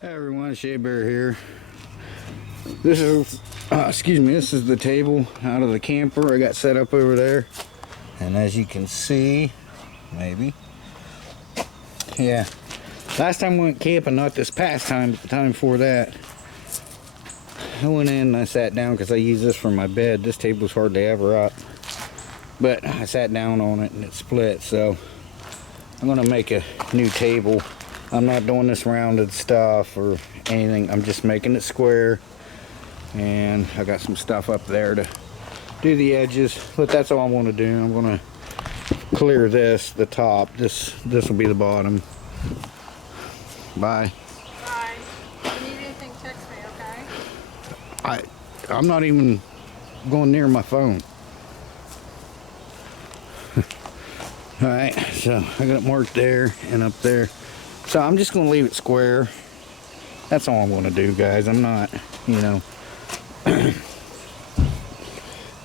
Hey everyone, Shea Bear here. This is, this is the table out of the camper I got set up over there. And as you can see, maybe, yeah, last time we went camping, not this past time, but the time before that, I went in and I sat down because I use this for my bed. This table's hardly ever up. But I sat down on it and it split, so I'm gonna make a new table. I'm not doing this rounded stuff or anything. I'm just making it square. And I got some stuff up there to do the edges, but that's all I'm gonna do. I'm gonna clear this, the top. This will be the bottom. Bye. Bye. If you need anything, text me, okay? I'm not even going near my phone. Alright, so I got it marked there and up there. So I'm just gonna leave it square. That's all I'm gonna do, guys. I'm not, I'm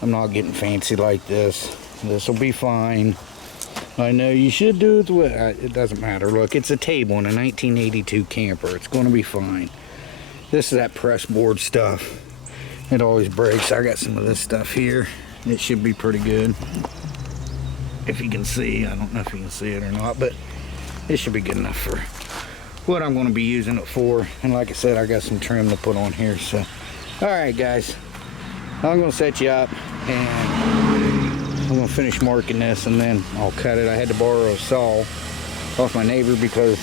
not getting fancy like this. This will be fine. I know you should do it the way, it doesn't matter. Look, it's a table in a 1982 camper. It's gonna be fine. This is that press board stuff. It always breaks. I got some of this stuff here. It should be pretty good. If you can see, I don't know if you can see it or not, but it should be good enough for what I'm going to be using it for. And like I said, I got some trim to put on here. So, all right, guys, I'm going to set you up and I'm going to finish marking this and then I'll cut it. I had to borrow a saw off my neighbor because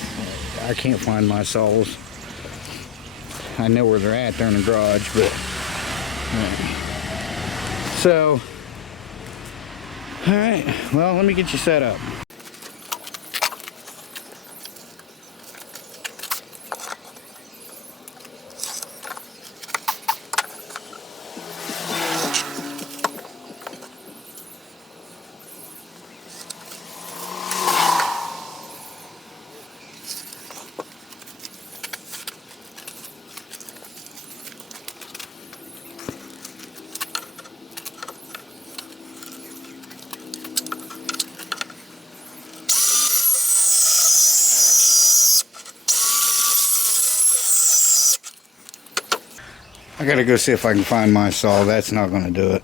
I can't find my saws. I know where they're at. They're in the garage, but so. All right, well, let me get you set up. I gotta go see if I can find my saw. That's not gonna do it.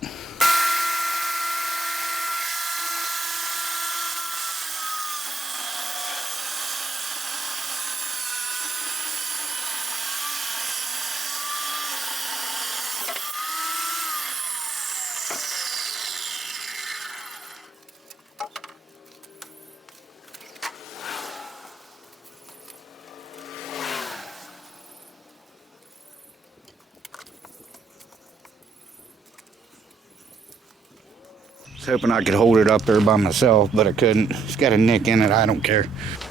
Hoping I could hold it up there by myself, but I couldn't. It's got a nick in it. I don't care.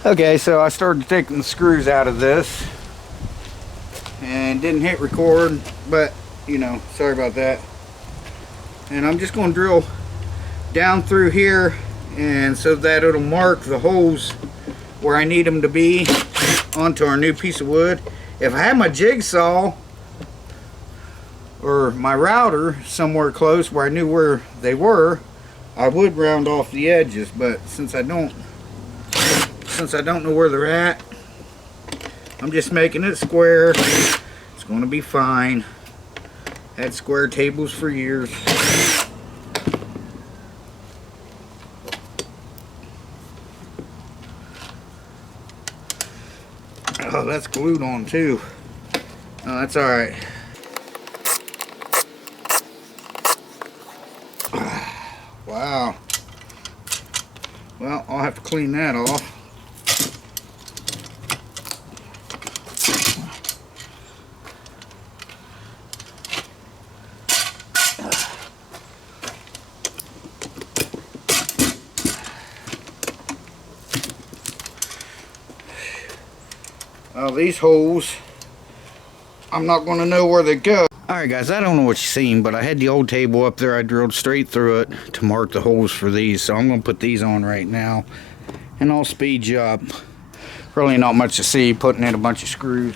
Okay, so I started taking the screws out of this and didn't hit record, but sorry about that. And I'm just going to drill down through here, and so that it'll mark the holes where I need them to be onto our new piece of wood. If I had my jigsaw or my router somewhere close where I knew where they were, I would round off the edges, but since I don't know where they're at, I'm just making it square. It's going to be fine. Had square tables for years. Oh, that's glued on too. Oh, that's all right. Wow. Well, I'll have to clean that off. Well, these holes, I'm not going to know where they go. Alright guys, I don't know what you've seen, but I had the old table up there. I drilled straight through it to mark the holes for these. So I'm going to put these on right now. And I'll speed you up. Really not much to see, putting in a bunch of screws.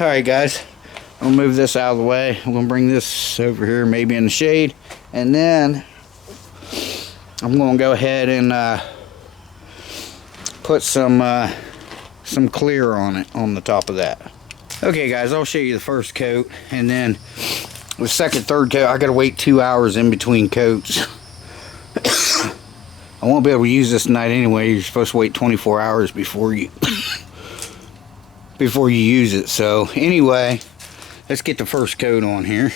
Alright guys, I'm gonna move this out of the way. I'm gonna bring this over here, maybe in the shade, and then I'm gonna go ahead and put some clear on it, on the top of that. Okay guys, I'll show you the first coat, and then the second, third coat, I gotta wait 2 hours in between coats. I won't be able to use this tonight anyway. You're supposed to wait 24 hours before you before you use it. So anyway, let's get the first coat on here.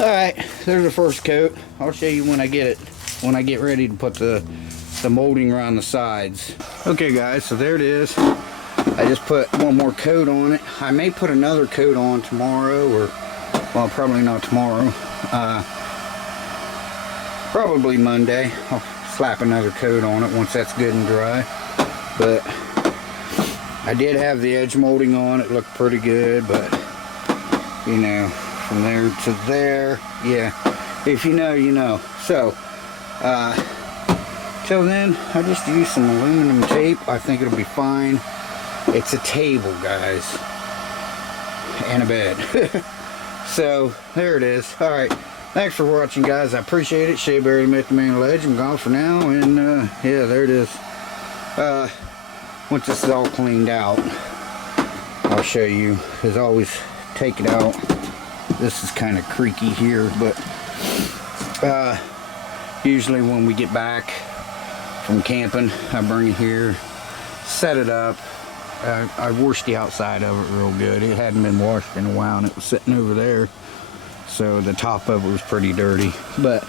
Alright, there's the first coat. I'll show you when I get it, when I get ready to put the molding around the sides. Okay guys, so there it is. I just put one more coat on it. I may put another coat on tomorrow, or, well, probably not tomorrow. Probably Monday. I'll slap another coat on it once that's good and dry. But I did have the edge molding on. It looked pretty good, but, you know, from there to there, yeah, if you know, you know. So till then, I just use some aluminum tape. I think it'll be fine. It's a table, guys, and a bed. So there it is. All right, thanks for watching, guys. I appreciate it. Shea Bear, the Myth, the Man, the Legend. I'm gone for now, and yeah, there it is. Once this is all cleaned out, I'll show you. As always, take it out. This is kind of creaky here, but usually when we get back from camping, I bring it here, set it up. I washed the outside of it real good. It hadn't been washed in a while, and it was sitting over there, so the top of it was pretty dirty. But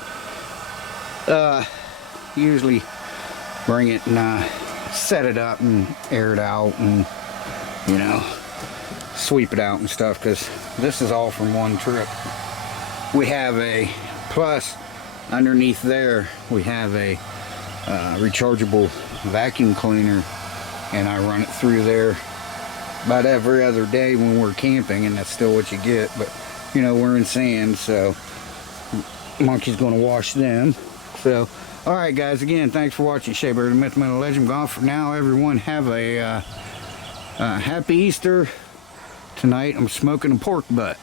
usually bring it and set it up and air it out, and, you know, sweep it out and stuff, because this is all from one trip. We have a, plus underneath there we have a rechargeable vacuum cleaner, and I run it through there about every other day when we're camping, and that's still what you get. But you know, we're in sand, so monkey's gonna wash them. So alright guys, again, thanks for watching. Shea Bear, the Myth, the Man, the Legend. Gone for now. Everyone have a happy Easter. Tonight I'm smoking a pork butt.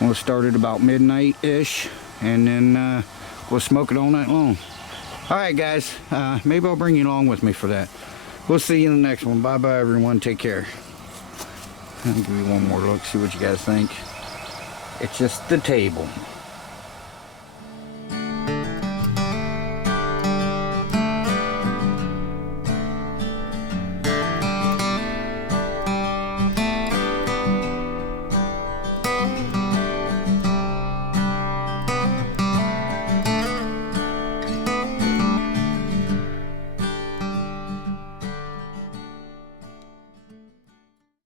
We'll start at about midnight-ish, and then we'll smoke it all night long. Alright guys, maybe I'll bring you along with me for that. We'll see you in the next one. Bye-bye everyone, take care. I'll give you one more look, see what you guys think. It's just the table.